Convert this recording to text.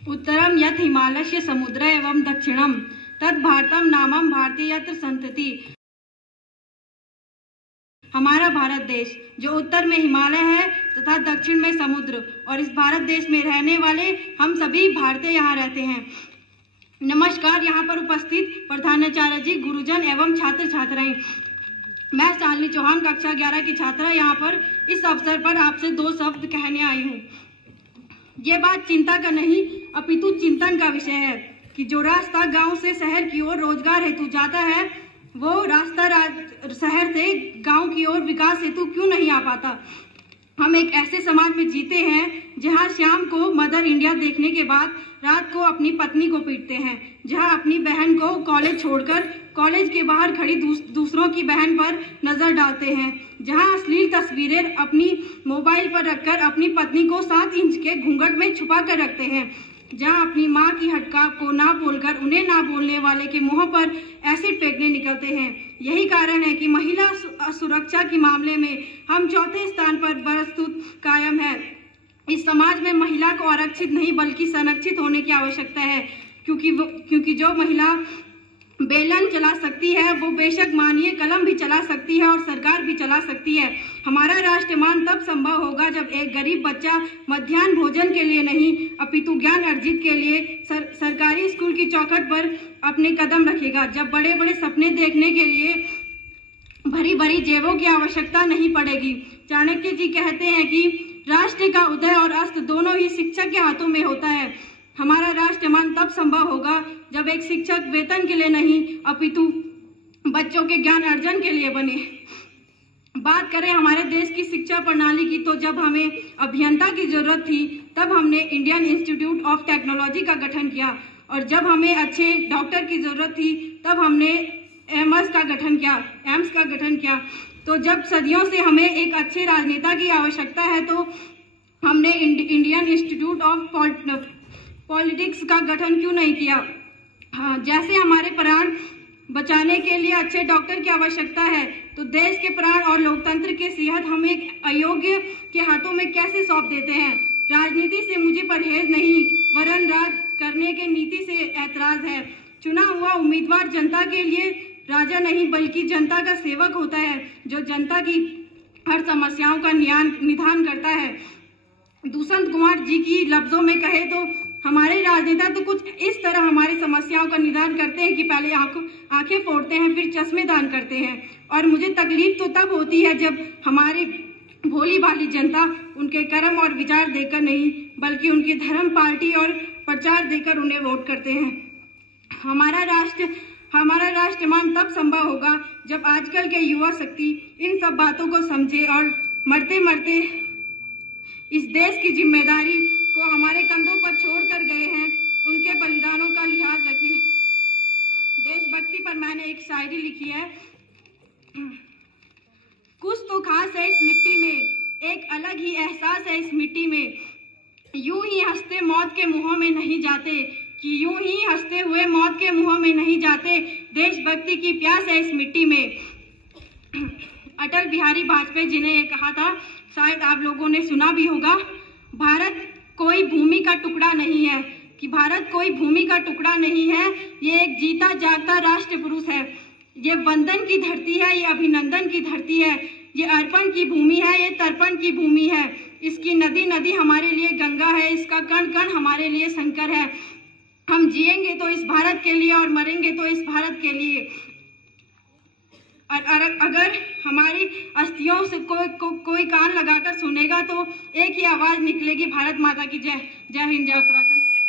उत्तरम यत् हिमालयस्य समुद्र एवं दक्षिणम तत् भारतम नामम भारतीय यत्र संतति। हमारा भारत देश जो उत्तर में हिमालय है तथा दक्षिण में समुद्र, और इस भारत देश में रहने वाले हम सभी भारतीय यहाँ रहते हैं। नमस्कार, यहाँ पर उपस्थित प्रधानाचार्य जी, गुरुजन एवं छात्र छात्राएं। मैं शालिनी चौहान कक्षा 11 की छात्रा यहाँ पर इस अवसर पर आपसे 2 शब्द कहने आई हूँ। ये बात चिंता का नहीं अपितु चिंतन का विषय है कि जो रास्ता गांव से शहर की ओर रोजगार हेतु जाता है वो रास्ता शहर से गांव की ओर विकास हेतु क्यों नहीं आ पाता। हम एक ऐसे समाज में जीते हैं जहां शाम को मदर इंडिया देखने के बाद रात को अपनी पत्नी को पीटते हैं, जहां अपनी बहन को कॉलेज छोड़कर कॉलेज के बाहर खड़ी दूसरों की बहन पर नजर डालते हैं, जहां अश्लील तस्वीरें अपनी मोबाइल पर रखकर अपनी पत्नी को 7 इंच के घूंघट में छुपा कर रखते हैं, जहां अपनी मां की हटका को ना बोलकर उन्हें ना बोलने वाले के मुंह पर एसिड फेंकने निकलते हैं। यही कारण है कि महिला सुरक्षा के मामले में हम 4थे स्थान पर प्रस्तुत कायम है। इस समाज में महिला को आरक्षित नहीं बल्कि संरक्षित होने की आवश्यकता है, क्योंकि जो महिला बेलन चला सकती है वो बेशक मानिए कलम भी चला सकती है और सरकार भी चला सकती है। हमारा राष्ट्रमान तब संभव होगा जब एक गरीब बच्चा मध्याह्न भोजन के लिए नहीं अपितु ज्ञान अर्जित के लिए सरकारी स्कूल की चौखट पर अपने कदम रखेगा, जब बड़े बड़े सपने देखने के लिए भरी भरी जेबों की आवश्यकता नहीं पड़ेगी। चाणक्य जी कहते हैं कि राष्ट्र का उदय और अस्त दोनों ही शिक्षक के हाथों में होता है। हमारा राष्ट्रमान तब संभव होगा जब एक शिक्षक वेतन के लिए नहीं अपितु बच्चों के ज्ञान अर्जन के लिए बने। बात करें हमारे देश की शिक्षा प्रणाली की, तो जब हमें अभियंता की जरूरत थी तब हमने इंडियन इंस्टीट्यूट ऑफ टेक्नोलॉजी का गठन किया, और जब हमें अच्छे डॉक्टर की जरूरत थी तब हमने एम्स का गठन किया। तो जब सदियों से हमें एक अच्छे राजनेता की आवश्यकता है तो हमने इंडियन इंस्टीट्यूट ऑफ पॉलिटिक्स का गठन क्यों नहीं किया। हाँ, जैसे हमारे प्राण बचाने के लिए अच्छे डॉक्टर की आवश्यकता है तो देश के प्राण और लोकतंत्र के सेहत हम एक अयोग्य के हाथों में कैसे सौंप देते हैं। राजनीति से मुझे परहेज नहीं वरन राज करने के नीति से ऐतराज है। चुना हुआ उम्मीदवार जनता के लिए राजा नहीं बल्कि जनता का सेवक होता है, जो जनता की हर समस्याओं का निदान करता है। दुष्यंत कुमार जी की लफ्जों में कहे तो हमारे राजनेता तो कुछ इस तरह हमारी समस्याओं का निदान करते हैं कि पहले आंखें फोड़ते हैं फिर चश्मे दान करते हैं। और मुझे तकलीफ तो तब होती है जब हमारी भोली भाली जनता उनके कर्म और विचार देकर नहीं बल्कि उनकी धर्म, पार्टी और प्रचार देकर उन्हें वोट करते हैं। हमारा राष्ट्रमान तब संभव होगा जब आजकल के युवा शक्ति इन सब बातों को समझे और मरते मरते इस देश की जिम्मेदारी को हमारे कंधों पर छोड़ कर गए हैं उनके बलिदानों का लिहाज रखें। देशभक्ति पर मैंने एक शायरी लिखी है। कुछ तो खास है इस मिट्टी में, एक अलग ही एहसास है इस मिट्टी में, यूं ही हंसते मौत के मुंहों में नहीं जाते, कि यूं ही हंसते हुए मौत के मुंहों में नहीं जाते, देशभक्ति की प्यास है इस मिट्टी में। अटल बिहारी वाजपेयी जी ने ये कहा था, शायद आप लोगों ने सुना भी होगा, भारत कोई भूमि का टुकड़ा नहीं है, कि भारत कोई भूमि का टुकड़ा नहीं है, ये एक जीता जागता राष्ट्र पुरुष है। ये वंदन की धरती है, ये अभिनंदन की धरती है, ये अर्पण की भूमि है, ये तर्पण की भूमि है। इसकी नदी नदी हमारे लिए गंगा है, इसका कण कण हमारे लिए शंकर है। हम जिएंगे तो इस भारत के लिए और मरेंगे तो इस भारत के लिए। और अगर हमारी अस्थियों से कोई कान लगाकर सुनेगा तो एक ही आवाज निकलेगी, भारत माता की जय। जय हिंद, जय उत्तराखंड।